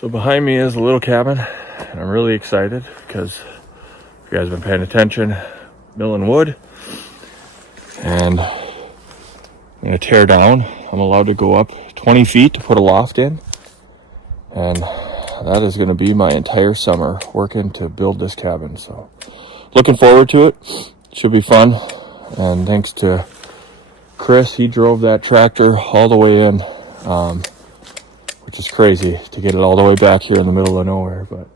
So behind me is a little cabin, and I'm really excited because if you guys have been paying attention, milling wood, and I'm gonna tear down. I'm allowed to go up 20 feet to put a loft in, and that is gonna be my entire summer working to build this cabin. So looking forward to it. Should be fun. And thanks to Chris, he drove that tractor all the way in, which is crazy to get it all the way back here in the middle of nowhere, but